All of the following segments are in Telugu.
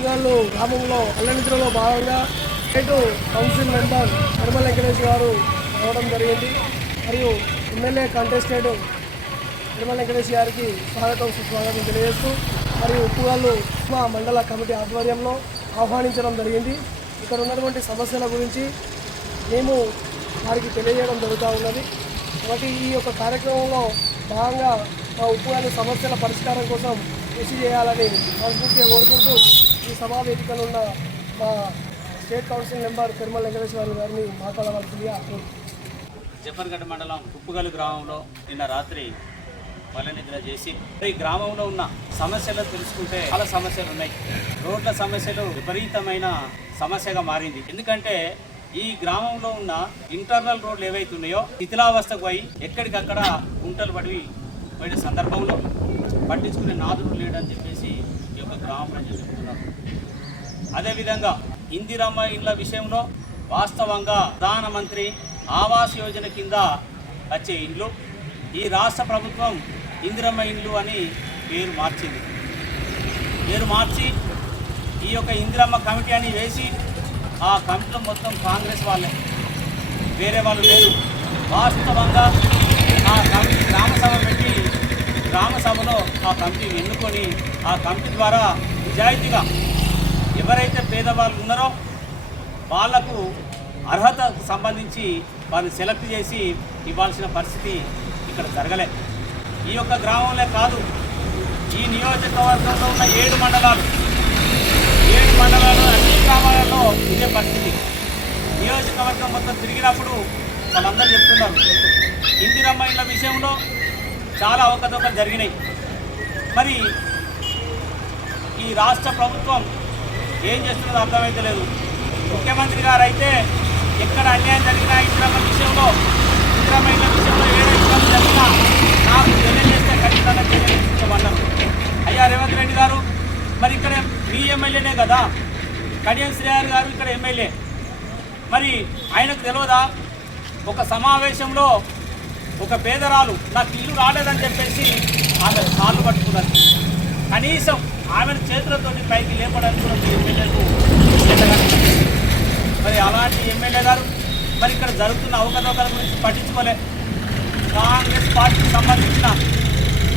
ఉప్పుగాళ్ళు గ్రామంలో అల్లనిద్రలో భాగంగా state council member Nirmal Venkatesh గారు రావడం జరిగింది. మరియు ఎమ్మెల్యే కంటెస్టెడ్ నిర్మల్ వెంకటేష్ గారికి స్వాగతం సుస్వాగతం తెలియజేస్తూ మరియు ఉప్పుగాళ్ళు ఉప మండల కమిటీ ఆధ్వర్యంలో ఆహ్వానించడం జరిగింది. ఇక్కడ ఉన్నటువంటి సమస్యల గురించి మేము వారికి తెలియజేయడం జరుగుతూ ఉన్నది. కాబట్టి ఈ యొక్క కార్యక్రమంలో భాగంగా మా ఉప్పుగాళ్ళ సమస్యల పరిష్కారం కోసం కృషి చేయాలని మనస్ఫూర్తిగా కోరుకుంటూ ఈ సభా వేదికలో ఉన్న మా state council member Nirmal Venkatesh గారిని మాట్లాడవలసిందిగా జఫర్గఢ్ మండలం ఉప్పుగల్లు గ్రామంలో నిన్న రాత్రి వల్లనిద్ర చేసి ఈ గ్రామంలో ఉన్న సమస్యలు తెలుసుకుంటే చాలా సమస్యలు ఉన్నాయి. రోడ్ల సమస్యలు విపరీతమైన సమస్యగా మారింది. ఎందుకంటే ఈ గ్రామంలో ఉన్న ఇంటర్నల్ రోడ్లు ఏవైతే ఉన్నాయో శిథిలావస్థకు పోయి ఎక్కడికక్కడ గుంటలు పడిన సందర్భంలో పట్టించుకునే నాదుడు లేడని చెప్పేసి ఈ యొక్క గ్రామంలో చెప్తున్నారు. అదేవిధంగా ఇందిరమ్మ ఇళ్ల విషయంలో వాస్తవంగా ప్రధానమంత్రి ఆవాస్ యోజన కింద వచ్చే ఇండ్లు ఈ రాష్ట్ర ప్రభుత్వం ఇందిరమ్మ ఇండ్లు అని పేరు మార్చి ఈ యొక్క ఇందిరమ్మ కమిటీ అని వేసి ఆ కమిటీలో మొత్తం కాంగ్రెస్ వాళ్ళే, వేరే వాళ్ళు లేరు. వాస్తవంగా ఆ కమిటీ గ్రామసభ పెట్టి గ్రామసభలో ఆ కమిటీ ఎన్నుకొని ఆ కమిటీ ద్వారా నిజాయితీగా ఎవరైతే పేదవాళ్ళు ఉన్నారో వాళ్లకు అర్హతకు సంబంధించి వారిని సెలెక్ట్ చేసి ఇవ్వాల్సిన పరిస్థితి ఇక్కడ జరగలే. ఈ యొక్క గ్రామంలో కాదు, ఈ నియోజకవర్గంలో ఉన్న 7 మండలాలు అన్ని గ్రామాలలో ఇదే పరిస్థితి. నియోజకవర్గం మొత్తం తిరిగినప్పుడు వాళ్ళందరూ చెప్తున్నారు ఇందిరమ్మ ఇళ్ల విషయంలో చాలా అవకతవకలు జరిగినాయి. మరి ఈ రాష్ట్ర ప్రభుత్వం ఏం చేస్తున్నదో అర్థమైతే లేదు. ముఖ్యమంత్రి గారు అయితే ఎక్కడ అన్యాయం జరిగినా ఇందిరమ్మ ఇళ్ల విషయంలో ఏదో ఇబ్బంది జరిగినా నాకు తెలియజేస్తే ఖచ్చితంగా తెలియజేస్తామన్నారు. అయ్యా రేవంత్ రెడ్డి గారు, మరి ఇక్కడ మీ ఎమ్మెల్యేనే కదా, కడియం శ్రేయర్ గారు ఇక్కడ ఎమ్మెల్యే, మరి ఆయనకు తెలియదా? ఒక సమావేశంలో ఒక పేదరాలు నాకు ఇల్లు రాలేదని చెప్పేసి ఆమె కాళ్ళు పట్టుకున్నారు. కనీసం ఆమెను చేతులతో పైకి లేపడానికి కూడా మీ ఎమ్మెల్యేకు మరి అలాంటి ఎమ్మెల్యే గారు మరి ఇక్కడ జరుగుతున్న అవకతవకల గురించి పట్టించుకోలే. కాంగ్రెస్ పార్టీకి సంబంధించిన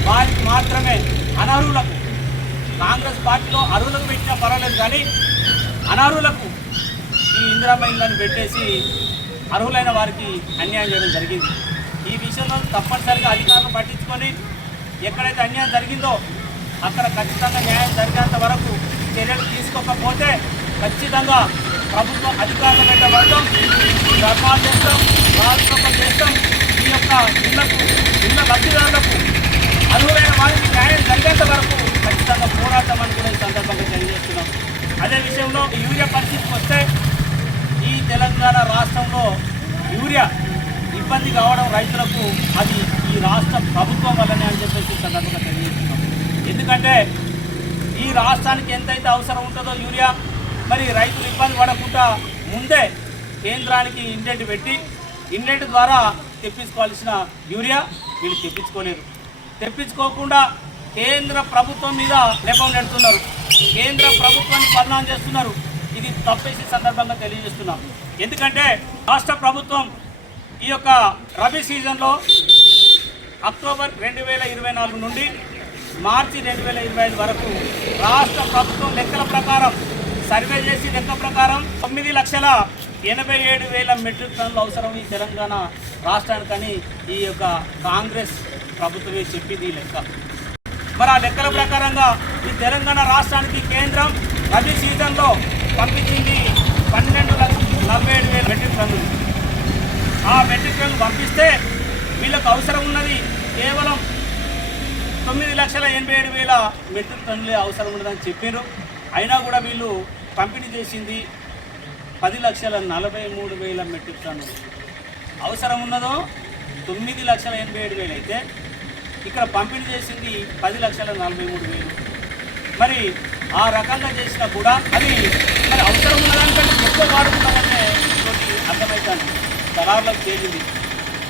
వారికి మాత్రమే అనర్హులకు, కాంగ్రెస్ పార్టీలో అర్హులకు పెట్టినా పర్వాలేదు కానీ అనర్హులకు ఈ ఇందిరమ్మ ఇళ్లను పెట్టేసి అర్హులైన వారికి అన్యాయం చేయడం జరిగింది. ఈ విషయంలో తప్పనిసరిగా అధికారులు పట్టించుకొని ఎక్కడైతే అన్యాయం జరిగిందో అక్కడ ఖచ్చితంగా న్యాయం జరిగేంత వరకు చర్యలు తీసుకోకపోతే ఖచ్చితంగా ప్రభుత్వ అధికారులు పెట్టబడతాం, ధర్మాలు చేస్తాం, రాజకీయం చేస్తాం. ఈ యొక్క ఇళ్ల లబ్ధిదారులకు అర్హులైన వారికి న్యాయం జరిగేంత వరకు ఖచ్చితంగా పోరాటం అని కూడా ఈ సందర్భంగా తెలియజేస్తున్నాం. అదే విషయంలో యూరియా పరిస్థితికి వస్తే ఈ తెలంగాణ రాష్ట్రంలో యూరియా ఇబ్బంది కావడం రైతులకు అది ఈ రాష్ట్ర ప్రభుత్వం వల్లనే అని చెప్పేసి సందర్భంగా తెలియజేస్తున్నాం. ఎందుకంటే ఈ రాష్ట్రానికి ఎంతైతే అవసరం ఉంటుందో యూరియా, మరి రైతులు ఇబ్బంది పడకుండా ముందే కేంద్రానికి ఇండెంట్ పెట్టి ఇండెంట్ ద్వారా తెప్పించుకోవాల్సిన యూరియా వీళ్ళు తెప్పించుకోకుండా కేంద్ర ప్రభుత్వం మీద నెపం నెడుతున్నారు, కేంద్ర ప్రభుత్వాన్ని బదనాం చేస్తున్నారు. ఇది తప్పేసి సందర్భంగా తెలియజేస్తున్నాం. ఎందుకంటే రాష్ట్ర ప్రభుత్వం ఈ యొక్క రబీ సీజన్లో అక్టోబర్ 2024 నుండి మార్చి 2025 వరకు రాష్ట్ర ప్రభుత్వం లెక్కల ప్రకారం సర్వే చేసి లెక్క ప్రకారం 9,87,000 మెట్రిక్ టన్నులు అవసరం ఈ తెలంగాణ రాష్ట్రానికని ఈ యొక్క కాంగ్రెస్ ప్రభుత్వమే చెప్పింది ఈ లెక్క. మరి ఆ లెక్కల ప్రకారంగా ఈ తెలంగాణ రాష్ట్రానికి కేంద్రం రబీ సీజన్లో పంపించింది 12,47,000 మెట్రిక్ టన్నులు. ఆ మెట్రిక్ టన్నులు పంపిస్తే వీళ్ళకు అవసరం ఉన్నది కేవలం 9,87,000 మెట్రిక్ టన్నులే అవసరం ఉన్నదని చెప్పారు. అయినా కూడా వీళ్ళు పంపిణీ చేసింది 10,43,000 మెట్రిక్ టన్నులు. అవసరం ఉన్నదో 9,87,000 అయితే ఇక్కడ పంపిణీ చేసింది 10,43,000. మరి ఆ రకంగా చేసినా కూడా అది మరి అవసరం ఉన్నదానికంటే ఎక్కువ వాడుకున్నామనే అర్థమవుతాను. దళారులకు చేరింది,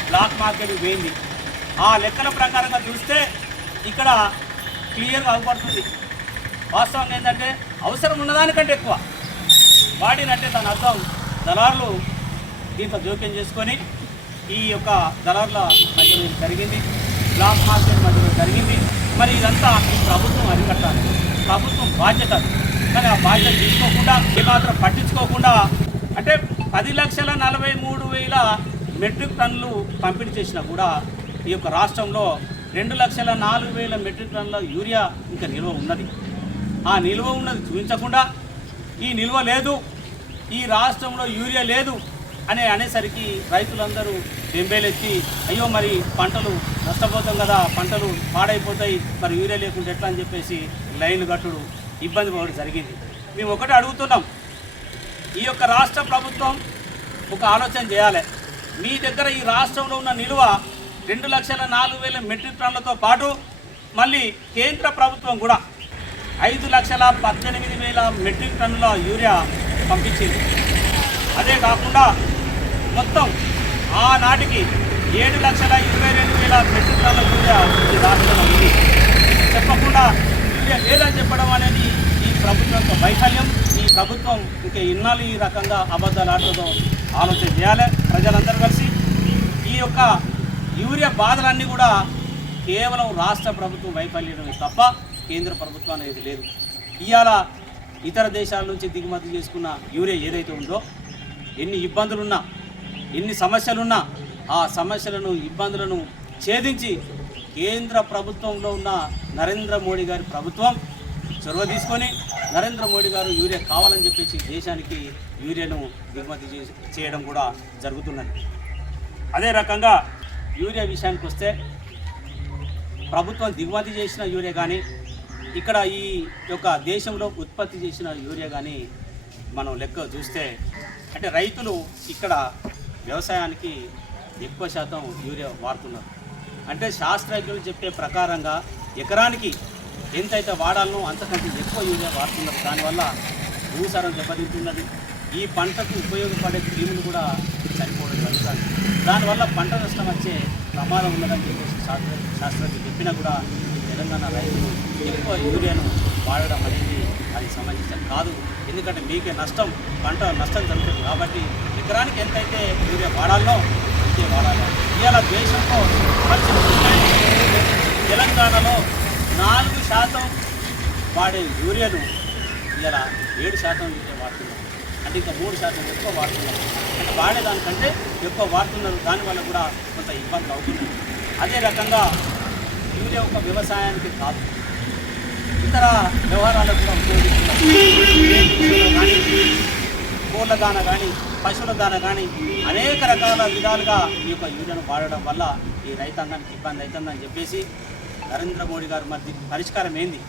బ్లాక్ మార్కెట్కి పోయింది. ఆ లెక్కల ప్రకారంగా చూస్తే ఇక్కడ క్లియర్గా అవపడుతుంది వాస్తవంగా ఏంటంటే అవసరం ఉన్నదానికంటే ఎక్కువ వాడినట్టే దాని అర్థం దళారులు దీంట్లో జోక్యం చేసుకొని ఈ యొక్క దళారుల మధ్యలో జరిగింది, బ్లాక్ మార్కెట్ మధ్యలో జరిగింది. మరి ఇదంతా ఈ ప్రభుత్వం అరికట్టాలి, ప్రభుత్వం బాధ్యత. కానీ ఆ బాధ్యత తీసుకోకుండా ఏమాత్రం పట్టించుకోకుండా అంటే 10,43,000 మెట్రిక్ టన్నులు పంపిణీ చేసినా కూడా ఈ యొక్క రాష్ట్రంలో 2,04,000 మెట్రిక్ టన్నుల యూరియా ఇంకా నిల్వ ఉన్నది. ఆ నిల్వ ఉన్నది చూపించకుండా ఈ నిల్వ లేదు, ఈ రాష్ట్రంలో యూరియా లేదు అనేసరికి రైతులందరూ బెంబేలెత్తి అయ్యో మరి పంటలు నష్టపోతాం కదా, పంటలు పాడైపోతాయి, మరి యూరియా లేకుండా ఎట్లా అని చెప్పేసి లైన్లు కట్టుడు ఇబ్బంది పడడం జరిగింది. మేము ఒకటే అడుగుతున్నాం, ఈ యొక్క రాష్ట్ర ప్రభుత్వం ఒక ఆలోచన చేయాలి. మీ దగ్గర ఈ రాష్ట్రంలో ఉన్న నిల్వ 2,04,000 మెట్రిక్ టన్నులతో పాటు మళ్ళీ కేంద్ర ప్రభుత్వం కూడా 5,18,000 మెట్రిక్ టన్నుల యూరియా పంపించింది. అదే కాకుండా మొత్తం ఆనాటికి 7,22,000 మెట్రిక్ టన్నుల యూరియా ఈ రాష్ట్రంలో ఉంది. చెప్పకుండా యూరియా లేదని చెప్పడం అనేది ఈ ప్రభుత్వం యొక్క వైఫల్యం. ఈ ప్రభుత్వం ఇంకా ఇన్నాళ్ళు ఈ రకంగా అబద్ధాలు ఆటలతో ఆలోచన చేయాలి. ప్రజలందరూ కలిసి ఈ యొక్క యూరియా బాధలన్నీ కూడా కేవలం రాష్ట్ర ప్రభుత్వం వైఫల్యమే తప్ప కేంద్ర ప్రభుత్వం అనేది లేదు. ఇవాళ ఇతర దేశాల నుంచి దిగుమతి చేసుకున్న యూరియా ఏదైతే ఉందో ఎన్ని ఇబ్బందులున్నా ఎన్ని సమస్యలున్నా ఆ సమస్యలను ఇబ్బందులను ఛేదించి కేంద్ర ప్రభుత్వంలో ఉన్న నరేంద్ర మోడీ గారి ప్రభుత్వం చొరవ తీసుకొని నరేంద్ర మోడీ గారు యూరియా కావాలని చెప్పేసి దేశానికి యూరియాను దిగుమతి చేయడం కూడా జరుగుతున్నది. అదే రకంగా యూరియా విషయానికి వస్తే ప్రభుత్వం దిగుమతి చేసిన యూరియా కానీ ఇక్కడ ఈ యొక్క దేశంలో ఉత్పత్తి చేసిన యూరియా కానీ మనం లెక్క చూస్తే అంటే రైతులు ఇక్కడ వ్యవసాయానికి ఎక్కువ శాతం యూరియా వాడుతున్నారు. అంటే శాస్త్రజ్ఞులు చెప్పే ప్రకారంగా ఎకరానికి ఎంతైతే వాడాలనో అంతకంటే ఎక్కువ యూరియా వాడుతున్నారు. దానివల్ల భూసారం దెబ్బతింటున్నది. ఈ పంటకు ఉపయోగపడే క్రిములు కూడా చనిపోవడం జరుగుతుంది. దానివల్ల పంట నష్టం వచ్చే ప్రమాదం ఉన్నదని చెప్పేసి శాస్త్రజ్ఞులు చెప్పినా కూడా తెలంగాణ రైతులు ఎక్కువ యూరియాను వాడడం అనేది అది సమంజసం కాదు. ఎందుకంటే మీకే నష్టం, పంట నష్టం జరుగుతుంది కాబట్టి ఎకరానికి ఎంతైతే యూరియా వాడాలో అంతే వాడాలి. ఇవాళ దేశంలో తెలంగాణలో 4% వాడే యూరియాను ఇలా 7% యూరియా వాడుతున్నారు. అంటే ఇంకా 3% ఎక్కువ వాడుతున్నారు. అంటే వాడేదానికంటే ఎక్కువ వాడుతున్నారు. దానివల్ల కూడా కొంత ఇబ్బంది అవుతుంది. అదే రకంగా యూరియా ఒక వ్యవసాయానికి కాదు, ఇతర వ్యవహారాలకు కూడా ఉపయోగిస్తున్నారు. కానీ కోళ్ళ దాన కానీ పశువుల దాన కానీ అనేక రకాల విధాలుగా ఈ యొక్క యూరియాను వాడడం వల్ల ఈ రైతాంగానికి ఇబ్బంది అవుతుందని చెప్పేసి నరేంద్ర మోడీ గారు మరి పరిష్కారం ఏంది?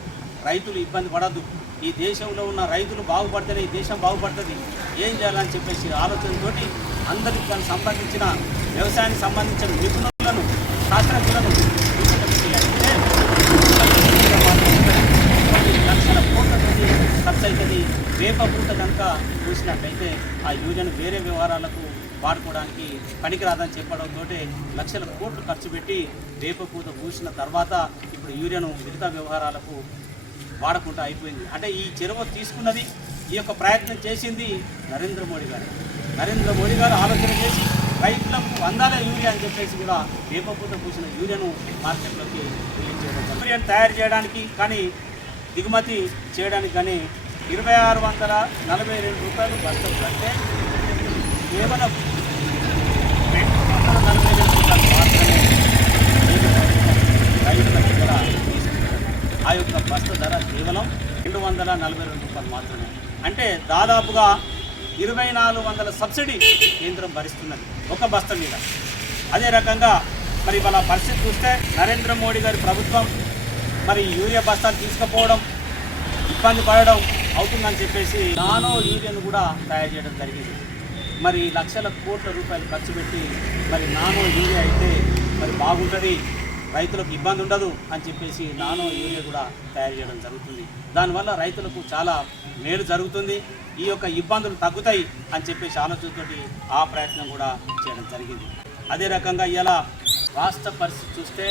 రైతులు ఇబ్బంది పడద్దు, ఈ దేశంలో ఉన్న రైతులు బాగుపడితేనే ఈ దేశం బాగుపడుతుంది, ఏం చేయాలని చెప్పేసి ఆలోచనతోటి అందరికి దానికి సంబంధించిన వ్యవసాయానికి సంబంధించిన నిపుణులను శాస్త్రజ్ఞులను లక్షల కోట్ల ఖర్చు అవుతుంది. వేప పూట కనుక చూసినట్లయితే ఆ యూరియాను వేరే వ్యవహారాలకు వాడుకోవడానికి పనికిరాదని చెప్పడంతో లక్షల కోట్లు ఖర్చు పెట్టి వేప పూత పూసిన తర్వాత ఇప్పుడు యూరియాను మిగతా వ్యవహారాలకు వాడకుండా అయిపోయింది. అంటే ఈ చెరువు తీసుకున్నది, ఈ యొక్క ప్రయత్నం చేసింది నరేంద్ర మోడీ గారు. నరేంద్ర మోడీ గారు ఆలోచన చేసి రైతులకు అందాల యూరియా అని చెప్పేసి కూడా వేప పూత పూసిన యూరియాను మార్కెట్లోకి రిలీజ్ చేయడం. యూరియాను తయారు చేయడానికి కానీ దిగుమతి చేయడానికి కానీ 2,642 రూపాయలు బస్తం కంటే కేవలం 242 రూపాయలు మాత్రమే రైతుల దగ్గర తీసుకుంటారు. ఆ యొక్క బస్త ధర కేవలం 242 రూపాయలు మాత్రమే. అంటే దాదాపుగా 2,400 సబ్సిడీ కేంద్రం భరిస్తున్నది ఒక బస్త మీద. అదే రకంగా మరి వాళ్ళ పరిస్థితి చూస్తే నరేంద్ర మోడీ గారి ప్రభుత్వం మరి యూరియా బస్తాలు తీసుకుపోవడం ఇబ్బంది పడడం అవుతుందని చెప్పేసి నానో యూరియాను కూడా తయారు చేయడం జరిగింది. మరి లక్షల కోట్ల రూపాయలు ఖర్చు పెట్టి మరి నానో యూరియా అయితే మరి బాగుంటుంది, రైతులకు ఇబ్బంది ఉండదు అని చెప్పేసి నానో యూరియా కూడా తయారు చేయడం జరుగుతుంది. దానివల్ల రైతులకు చాలా మేలు జరుగుతుంది, ఈ యొక్క ఇబ్బందులు తగ్గుతాయి అని చెప్పేసి ఆలోచనతోటి ఆ ప్రయత్నం కూడా చేయడం జరిగింది. అదే రకంగా ఇలా రాష్ట్ర పరిస్థితి చూస్తే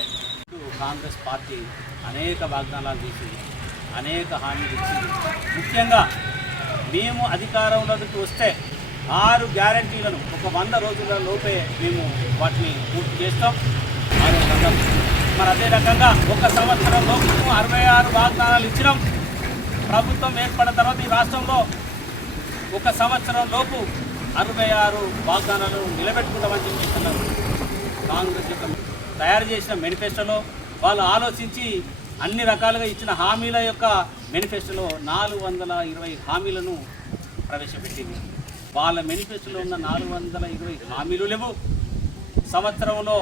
కాంగ్రెస్ పార్టీ అనేక వాగ్దానాలు చేసింది. అనేక హామీలు ఇచ్చింది. ముఖ్యంగా మేము అధికారంలోకి వస్తే 6 గ్యారంటీలను ఒక 100 రోజుల లోపే మేము వాటిని పూర్తి చేస్తాం. మరి అదే రకంగా ఒక సంవత్సరంలో 66 వాగ్దానాలు ఇచ్చినాం. ప్రభుత్వం ఏర్పడిన తర్వాత ఈ రాష్ట్రంలో ఒక సంవత్సరం లోపు 66 వాగ్దానాలు నిలబెట్టుకుంటామని చెప్తున్నారు. కాంగ్రెస్ యొక్క తయారు చేసిన మేనిఫెస్టోలో వాళ్ళు ఆలోచించి అన్ని రకాలుగా ఇచ్చిన హామీల యొక్క మేనిఫెస్టోలో 420 హామీలను ప్రవేశపెట్టింది. వాళ్ళ మేనిఫెస్టోలో ఉన్న 420 హామీలు లేవు. సంవత్సరంలో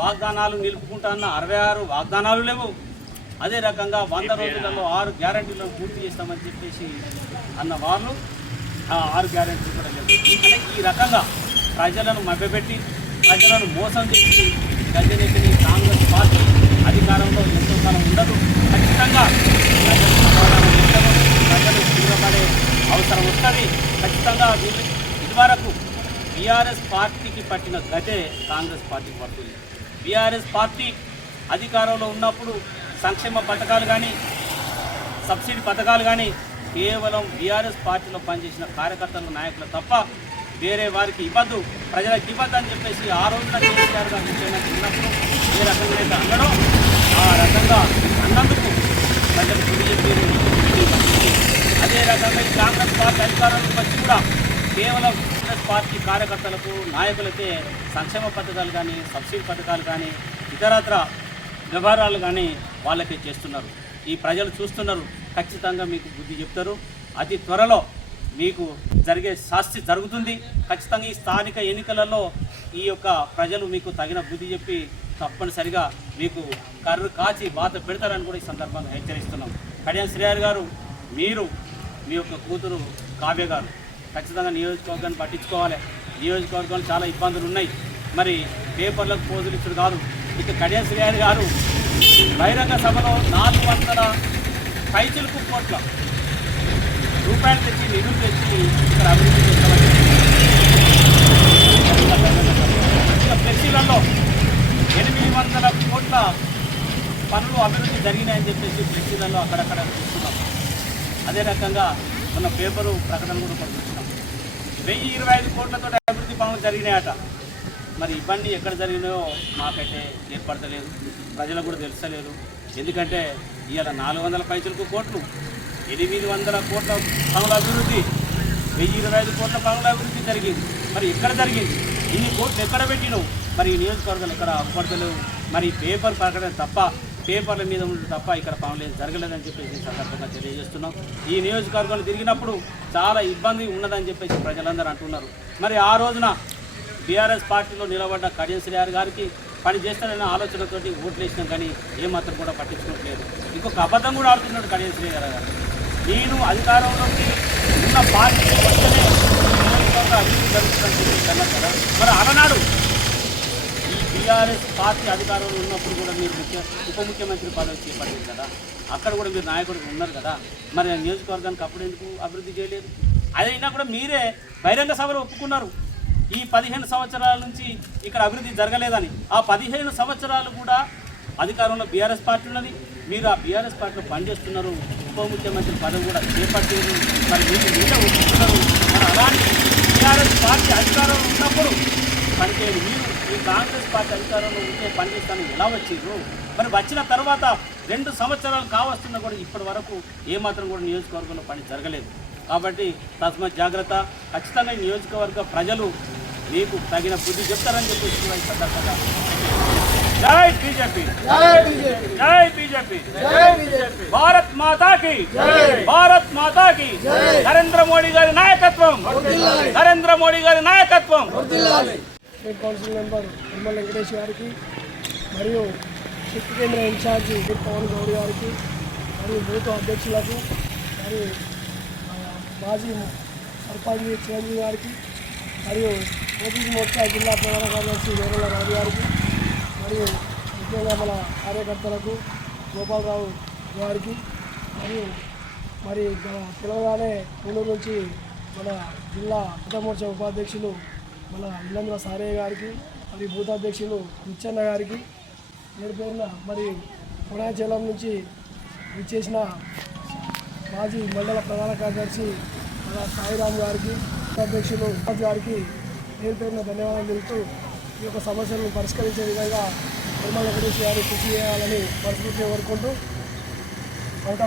వాగ్దానాలు నిలుపుకుంటాన్న 66 వాగ్దానాలు లేవు. అదే రకంగా 100 రోజులలో 6 గ్యారంటీలను పూర్తి చేస్తామని చెప్పేసి అన్న వాళ్ళు ఆ 6 గ్యారంటీలు కూడా లేవు. అంటే ఈ రకంగా ప్రజలను మభ్యపెట్టి ప్రజలను మోసం చేసి గజనెక్కిన కాంగ్రెస్ పార్టీ అధికారంలో ఎంతో కాలం ఉండదు. ఖచ్చితంగా ప్రజలు తీవ్రపడే అవసరం వస్తుంది. ఖచ్చితంగా ఇదివరకు బీఆర్ఎస్ పార్టీకి పట్టిన గతే కాంగ్రెస్ పార్టీకి పడుతుంది. బీఆర్ఎస్ పార్టీ అధికారంలో ఉన్నప్పుడు సంక్షేమ పథకాలు కానీ సబ్సిడీ పథకాలు కానీ కేవలం బీఆర్ఎస్ పార్టీలో పనిచేసిన కార్యకర్తలు నాయకులు తప్ప వేరే వారికి ఇవ్వద్దు, ప్రజలకు ఇవ్వద్దు అని చెప్పేసి ఆ రోజున కేసీఆర్ గారు ముఖ్యమంత్రి ఉన్నప్పుడు ఏ రకంగా అయితే అన్నాడో ఆ రకంగా అన్నందుకు ప్రజలు గురి చెప్పేది. అదే రకంగా ఈ కాంగ్రెస్ పార్టీ అధికారంలోకి వచ్చి కూడా కేవలం కాంగ్రెస్ పార్టీ కార్యకర్తలకు నాయకులకే సంక్షేమ పథకాలు కానీ సబ్సిడీ పథకాలు కానీ ఇతరత్ర వ్యవహారాలు కానీ వాళ్ళకే చేస్తున్నారు. ఈ ప్రజలు చూస్తున్నారు. ఖచ్చితంగా మీకు బుద్ధి చెప్తారు. అతి త్వరలో మీకు జరిగే శాస్తి జరుగుతుంది. ఖచ్చితంగా ఈ స్థానిక ఎన్నికలలో ఈ యొక్క ప్రజలు మీకు తగిన బుద్ధి చెప్పి తప్పనిసరిగా మీకు కర్రు కాచి బాధ పెడతారని కూడా ఈ సందర్భంగా హెచ్చరిస్తున్నాం. కడియం శ్రీహరి గారు, మీరు మీ యొక్క కూతురు కావ్య గారు ఖచ్చితంగా నియోజకవర్గాన్ని పట్టించుకోవాలి. నియోజకవర్గంలో చాలా ఇబ్బందులు ఉన్నాయి. మరి పేపర్లకు పోజులు ఇచ్చుడు కాదు. ఇక కడియం శ్రీహరి గారు బహిరంగ సభలో 400 పైచిలకు కోట్ల రూపాయలు తెచ్చి నిధులు తెచ్చి ఇక్కడ అభివృద్ధి చేస్తామని ఫ్లెక్సీలలో 800 కోట్ల పనులు అభివృద్ధి జరిగినాయని చెప్పేసి ఫ్లెక్సీలలో అక్కడక్కడ చూస్తున్నాం. అదే రకంగా మన పేపరు ప్రకటన కూడా చూస్తున్నాం. 1025 కోట్లతో అభివృద్ధి పనులు జరిగినాయట. మరి ఇవన్నీ ఎక్కడ జరిగినాయో మాకైతే ఏర్పడతలేదు, ప్రజలకు కూడా తెలుస్తలేదు. ఎందుకంటే ఇవాళ 400 పైసలకు కోట్లు, 800 కోట్ల పనుల అభివృద్ధి, 1025 కోట్ల పనుల అభివృద్ధి జరిగింది. మరి ఎక్కడ జరిగింది? ఇన్ని కోట్లు ఎక్కడ పెట్టినావు? మరి ఈ నియోజకవర్గాలు ఎక్కడ అవ్వబడతలేవు. మరి పేపర్ ప్రకటన తప్ప, పేపర్ల మీద ఉండడం తప్ప ఇక్కడ పనులు ఏం జరగలేదని చెప్పేసి సందర్భంగా తెలియజేస్తున్నాం. ఈ నియోజకవర్గాలు తిరిగినప్పుడు చాలా ఇబ్బంది ఉన్నదని చెప్పేసి ప్రజలందరూ అంటున్నారు. మరి ఆ రోజున బీఆర్ఎస్ పార్టీలో నిలబడ్డ కడియం శ్రీహరి గారికి పని చేస్తానన్న ఆలోచనతోటి ఓట్లు వేసినాం, కానీ ఏమాత్రం కూడా పట్టించుకోవట్లేదు. ఇంకొక అబద్ధం కూడా ఆడుతున్నాడు కడియం శ్రీహరి గారు. నేను అధికారంలోకి ఉన్న పార్టీ వస్తేనే అభివృద్ధి జరుగుతుందని చెప్పేసి అన్నారు కదా. మరి అలనాడు ఈ బీఆర్ఎస్ పార్టీ అధికారంలో ఉన్నప్పుడు కూడా మీరు ఉప ముఖ్యమంత్రి పదవి చేపట్టింది కదా, అక్కడ కూడా మీరు నాయకుడికి ఉన్నారు కదా. మరి నియోజకవర్గానికి అప్పుడు ఎందుకు అభివృద్ధి చేయలేదు? అదైనా కూడా మీరే బహిరంగ సభలో ఒప్పుకున్నారు. ఈ 15 సంవత్సరాల నుంచి ఇక్కడ అభివృద్ధి జరగలేదని. ఆ 15 సంవత్సరాలు కూడా అధికారంలో బీఆర్ఎస్ పార్టీ ఉన్నది. మీరు ఆ బీఆర్ఎస్ పార్టీలో పనిచేస్తున్నారు, ఉప ముఖ్యమంత్రి పదవి కూడా చేపట్టారు. మరి మీరు మీద ఒప్పుకున్నారు. మరి అలాంటి బీఆర్ఎస్ పార్టీ అధికారంలో ఉన్నప్పుడు పనిచేయదు. మీరు ఈ కాంగ్రెస్ పార్టీ అధికారంలో ఉంటే పనిచేస్తానని ఎలా వచ్చిండ్రు? మరి వచ్చిన తర్వాత 2 సంవత్సరాలు కావస్తున్నా కూడా ఇప్పటి వరకు ఏమాత్రం కూడా నియోజకవర్గంలో పని జరగలేదు. కాబట్టి తస్మాత్ జాగ్రత్త. ఖచ్చితంగా ఈ నియోజకవర్గ ప్రజలు మీకు తగిన బుద్ధి చెప్తారని చెప్పేసి కూడా ఈ సందర్భంగా జై బీజేపీ, జై బీజేపీ, భారత్ మాతాకి, భారత్ మాతాకి. నరేంద్ర మోడీ గారి నాయకత్వం, నరేంద్ర మోడీ గారి నాయకత్వం. State council member Nirmala Venkatesh గారికి మరియు శక్తి కేంద్ర ఇన్ఛార్జి పవన్ గౌడ్ గారికి మరియు బూత్ అధ్యక్షులకు మరియు మాజీ సర్పంచ్ చిరంజీవి గారికి మరియు ఓపీసీ మోర్చా జిల్లా ప్రధాన కార్యదర్శి వేరుల రాజు గారికి మరియు ముఖ్యంగా మన కార్యకర్తలకు గోపాలరావు గారికి మరి తెలంగాణ పూనూరు నుంచి మన జిల్లా ఉప మోర్చా ఉపాధ్యక్షులు మన ఇల్లంద్ర సారయ్య గారికి మరియు బూత్ అధ్యక్షులు నిచ్చన్న గారికి పేరు పేరున మరి పుణాచలం నుంచి విచ్చేసిన మాజీ మండల ప్రధాన కార్యదర్శి మన సాయిరామ్ గారికి, అధ్యక్షులు గారికి పేరు పేరున ధన్యవాదాలు తెలుపుతూ ఈ యొక్క సమస్యలను పరిష్కరించే విధంగా నిర్మల్ వెంకటేష్ గారు కృషి చేయాలని మనస్ఫూర్తిగా కోరుకుంటూ అవుట్